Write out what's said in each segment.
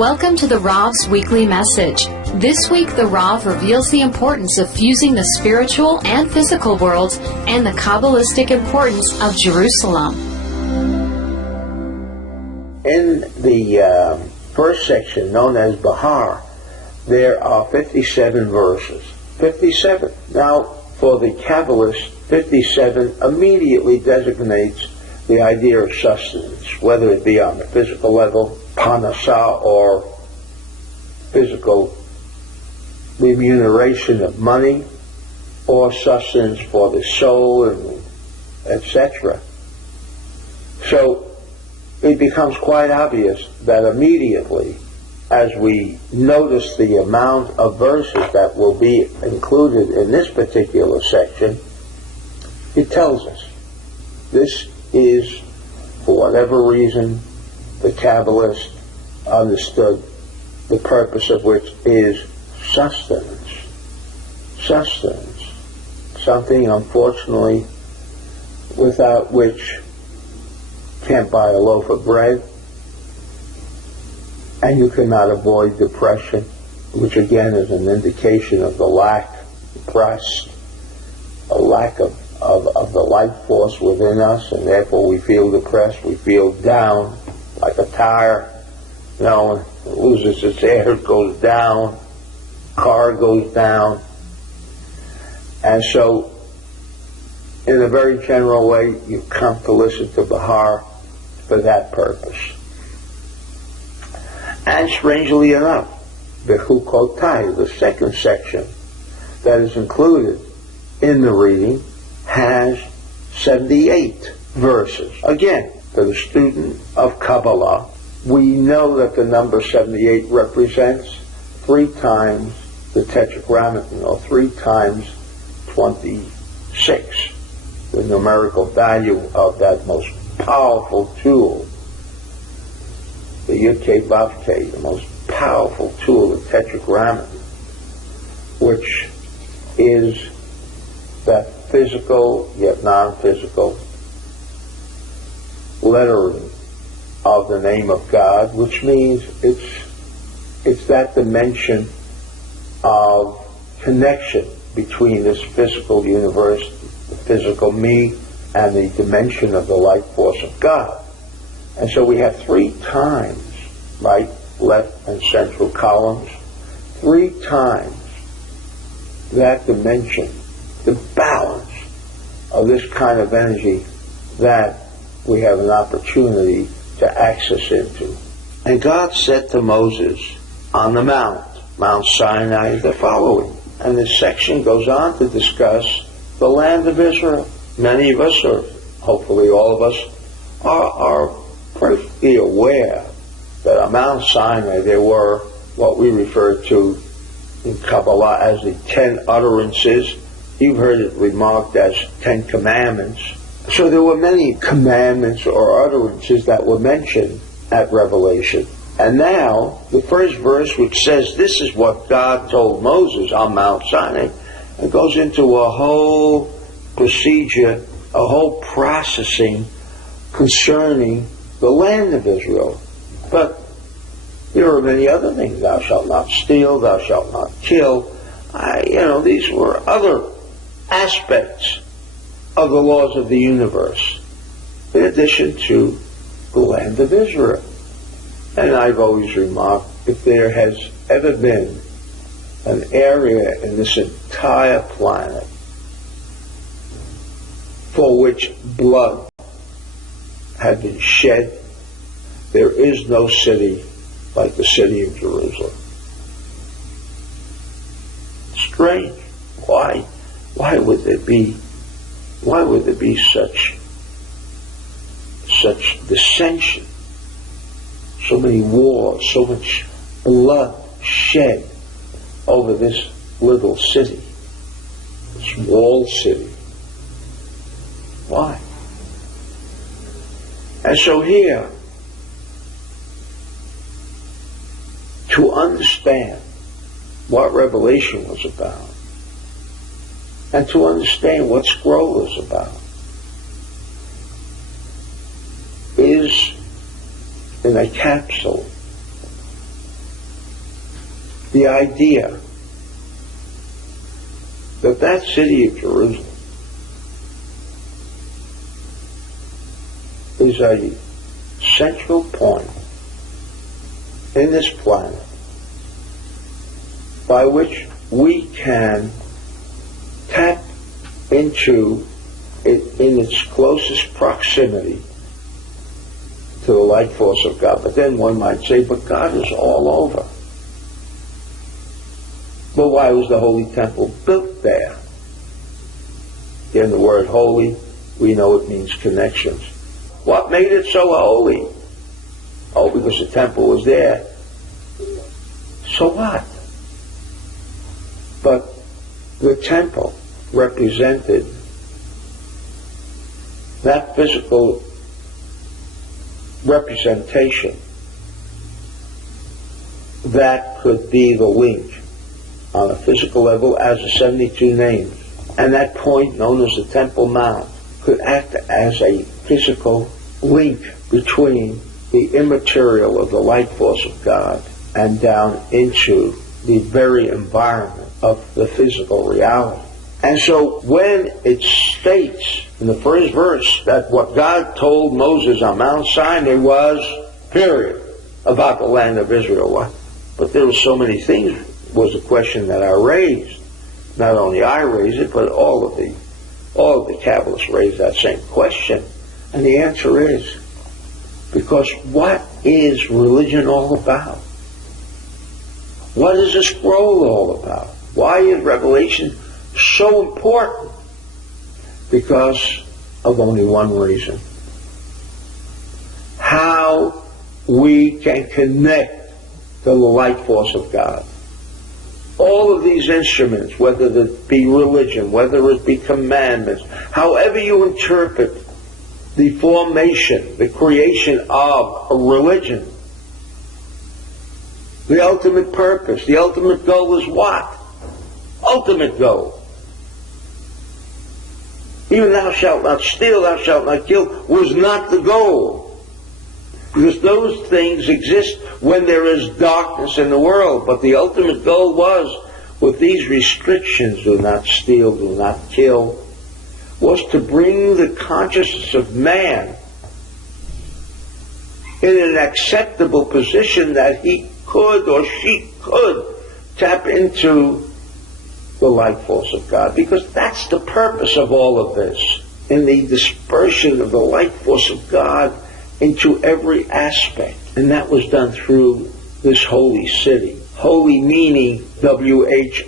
Welcome to the Rav's Weekly Message. This week, the Rav reveals the importance of fusing the spiritual and physical worlds and the Kabbalistic importance of Jerusalem. In the first section, known as Behar, there are 57 verses. 57. Now, for the Kabbalist, 57 immediately designates the idea of sustenance, whether it be on the physical level, parnassah, or physical remuneration of money, or sustenance for the soul, and etc. So it becomes quite obvious that immediately, as we notice the amount of verses that will be included in this particular section, it tells us this is, for whatever reason, the Kabbalist understood the purpose of which is sustenance. Sustenance. Something, unfortunately, without which can't buy a loaf of bread, and you cannot avoid depression, which again is an indication of the lack, depressed, a lack of the life force within us, and therefore we feel depressed, we feel down, like a tire, it loses its air, it goes down, car goes down. And so, in a very general way, you come to listen to Behar for that purpose. And strangely enough, Bejukotai, the second section that is included in the reading, has 78 verses. Again, for the student of Kabbalah, we know that the number 78 represents 3 times the Tetragrammaton, or 3 times 26, the numerical value of that most powerful tool, the Yud-Kei Vav-Kei, the most powerful tool, the Tetragrammaton, which is that physical yet non-physical lettering of the name of God, which means it's that dimension of connection between this physical universe, the physical me, and the dimension of the life force of God. And so we have 3 times, right, left and central columns, 3 times that dimension, the balance of this kind of energy that we have an opportunity to access into. And God said to Moses on the Mount Sinai, the following. And this section goes on to discuss the land of Israel. Many of us, or hopefully all of us, are perfectly aware that on Mount Sinai there were what we refer to in Kabbalah as the 10 utterances. You've heard it remarked as 10 commandments. So there were many commandments or utterances that were mentioned at Revelation. And now, the first verse, which says this is what God told Moses on Mount Sinai, it goes into a whole procedure, a whole processing concerning the land of Israel. But there are many other things. Thou shalt not steal, thou shalt not kill. These were other aspects of the laws of the universe, in addition to the land of Israel. And I've always remarked, if there has ever been an area in this entire planet for which blood had been shed, there is no city like the city of Jerusalem. Strange. Why? Why would there be such dissension, so many wars, so much blood shed over this little city, this walled city? Why? And so here, to understand what Revelation was about, and to understand what Scroll is about, is in a capsule the idea that that city of Jerusalem is a central point in this planet by which we can tap into it in its closest proximity to the light force of God. But then one might say, but God is all over. But why was the Holy Temple built there? Again, the word holy, we know it means connections. What made it so holy? Oh, because the temple was there. So what? But the temple represented that physical representation that could be the link on a physical level as the 72 names. And that point, known as the Temple Mount, could act as a physical link between the immaterial of the light force of God and down into the very environment of the physical reality. And so when it states in the first verse that what God told Moses on Mount Sinai was, period, about the land of Israel. But there were so many things, was a question that I raised. Not only I raised it, but all of the Kabbalists raised that same question. And the answer is, because what is religion all about? What is the scroll all about? Why is Revelation so important? Because of only one reason. How we can connect to the light force of God. All of these instruments, whether it be religion, whether it be commandments, however you interpret the formation, the creation of a religion, the ultimate purpose, the ultimate goal is what? Ultimate goal. Even thou shalt not steal, thou shalt not kill, was not the goal. Because those things exist when there is darkness in the world. But the ultimate goal was, with these restrictions, do not steal, do not kill, was to bring the consciousness of man in an acceptable position that he could or she could tap into the light force of God. Because that's the purpose of all of this. In the dispersion of the light force of God into every aspect. And that was done through this holy city. Holy meaning W-H-O-L-L-Y.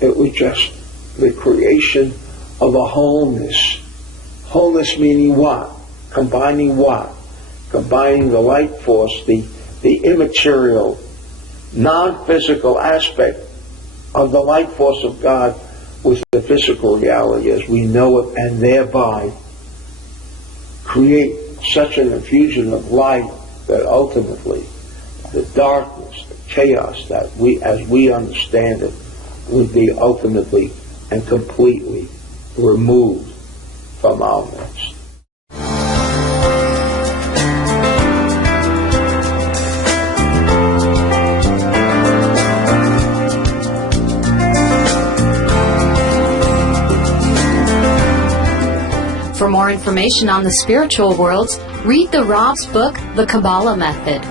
It was just the creation of a wholeness. Wholeness meaning what? Combining what? Combining the light force, the immaterial, non-physical aspect of the light force of God with the physical reality as we know it, and thereby create such an infusion of light that ultimately the darkness, the chaos that we, as we understand it, would be ultimately and completely removed from our midst. For more information on the spiritual worlds, read the Rav's book, The Kabbalah Method.